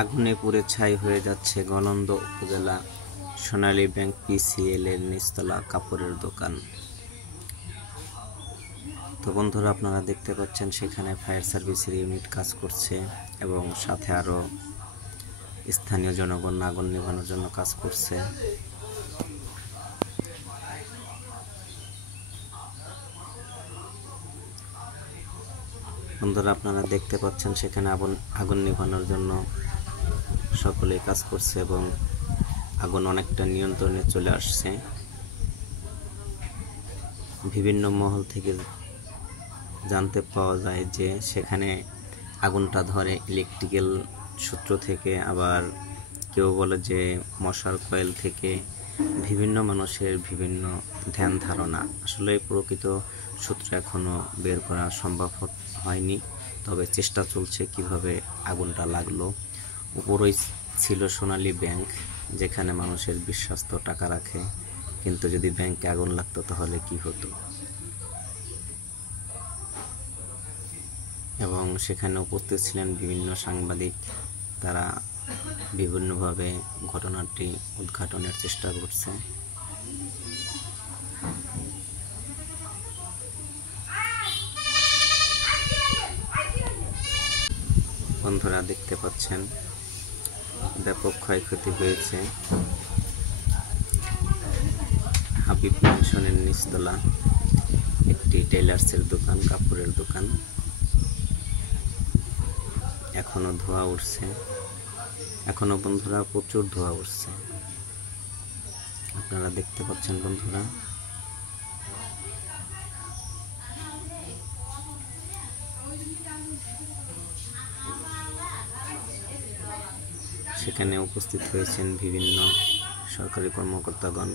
আগুনে পুড়ে ছাই হয়ে যাচ্ছে গলন্দ উপজেলা সোনালী ব্যাংক পিসিএল এর নিচতলা কাপড়ের দোকান। তো বন্ধুরা, আপনারা দেখতে পাচ্ছেন সেখানে ফায়ার সার্ভিসের ইউনিট কাজ করছে এবং সাথে আরো স্থানীয় জনগণ আগুন নেভানোর জন্য কাজ করছে। বন্ধুরা, আপনারা দেখতে পাচ্ছেন সেখানে আগুন নেভানোর জন্য সকলেই কাজ করছে এবং আগুন অনেকটা নিয়ন্ত্রণে চলে আসছে। বিভিন্ন মহল থেকে জানতে পাওয়া যায় যে সেখানে আগুনটা ধরে ইলেকট্রিক্যাল সূত্র থেকে, আবার কেউ বলে যে মশার কয়েল থেকে। বিভিন্ন মানুষের বিভিন্ন ধ্যান ধারণা, আসলে প্রকৃত সূত্র এখনো বের করা সম্ভব হয়নি, তবে চেষ্টা চলছে কিভাবে আগুনটা লাগলো। উপরেই ছিল সোনালী ব্যাংক, যেখানে মানুষের বিশ্বাস্ত টাকা রাখে, কিন্তু যদি ব্যাংকে আগুন লাগতো তাহলে কি হতো। এবং সেখানে উপস্থিত ছিলেন বিভিন্ন সাংবাদিক, তারা বিভিন্নভাবে ঘটনাটি উদ্ঘাটনের চেষ্টা করছে। বন্ধুরা দেখতে পাচ্ছেন ব্যাপক ক্ষয়ক্ষতি হয়েছে। হাবিব ম্যানশনের নিচতলা একটি টেইলার্সের দোকান, কাপড়ের দোকান। এখনো ধোঁয়া উঠছে, এখনো বন্ধুরা প্রচুর ধোঁয়া উঠছে, আপনারা দেখতে পাচ্ছেন বন্ধুরা। সেখানে উপস্থিত হয়েছেন বিভিন্ন সরকারি কর্মকর্তাগণ।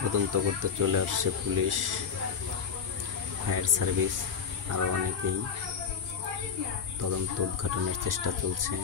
তদন্ত করতে চলে আসছে পুলিশ, ফায়ার সার্ভিস, আরো অনেকেই। তদন্ত উদ্ঘাটনের চেষ্টা চলছে।